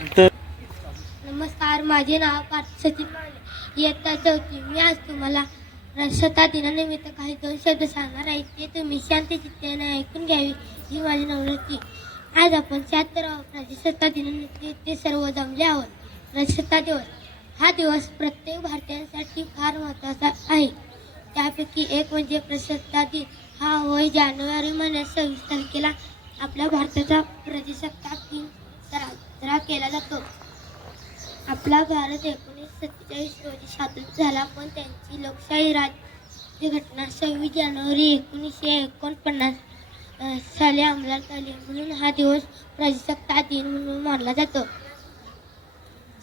तर नमस्कार, माझे नाव पार्थ सचिन माने. इयत्ता चौथी. मी आज तुम्हाला प्रजासत्ताक दिनानिमित्त काही दोन शब्द सांगणार आहे. ते तुम्ही शांत चित्ताने ऐकून घ्यावी ही माझी विनंती. आज आपण 76वा प्रजासत्ताक दिनानिमित्त ते सर्व जमले आहोत. प्रजासत्ताक दिवस हा दिवस प्रत्येक भारतीयांसाठी फार महत्त्वाचा आहे. त्यापैकी एक म्हणजे प्रजासत्ताक दिन. हा होय जानेवारी महिन्यात 26 तारखेला आपल्या भारताचा प्रजासत्ताक दिन साजरा केला जातो. आपला भारत 1947 रोजी स्वातंत्र्य झाला, पण त्यांची लोकशाही राज्यघटना 26 जानेवारी 1949 साली अंमलात आली. म्हणून हा दिवस प्रजासत्ताक दिन म्हणून मानला जातो.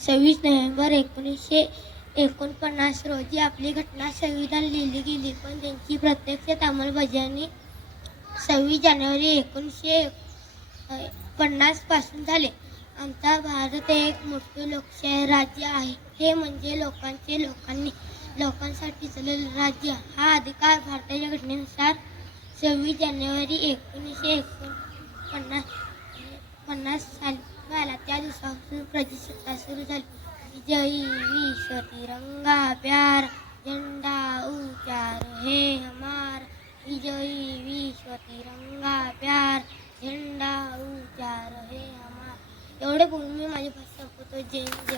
26 नोव्हेंबर 1949 रोजी आपली घटना संविधान लिहिली गेली, पण त्यांची प्रत्यक्षात अंमलबजावणी 26 जानेवारी 1950 पासून झाले. आमचा भारत एक मोठे लोकशाही राज्य आहे. हे म्हणजे लोकांसाठी चाललेले राज्य. हा अधिकार भारताच्या घटनेनुसार 26 जानेवारी 1949 साली मिळाला. त्या दिवसापासून प्रजासत्ताक सुरू झाली. जय विश्व तिरंगा प्यारा, झंडा ऊंचा रहे हमारा. जय विश्व तिरंगा प्यारा, झंडा ऊंचा रहे हमारा. एवढे बोलून मी माझी भाषा संपवतो. जय जय.